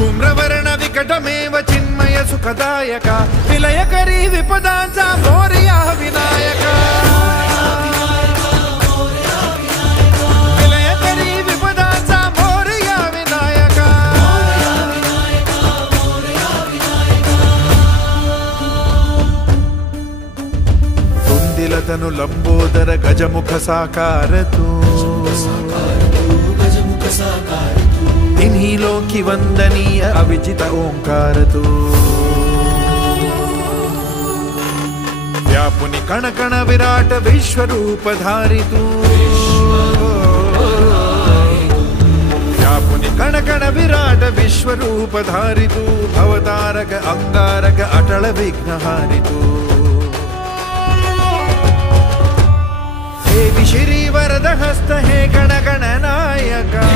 धूम्रवर्ण विकटमेव चिन्मय सुखदायक विलयकरी विपदांचा मोरया विनायक विलयकरी विपदांचा मोरया विनायक तुंदिलतनु लंबोदर गजमुख साकार तू तिन्ही लोकी वंदनीय अविजित ओंकार तू व्यापुनि कण कण विराट विश्वरूप धारी तू व्यापुनि कण कण विराट विश्वरूप धारी तू भवतारक अंगारक अटल विघ्नहारी तू देवी श्री वरद हस्त हे गण गण नायका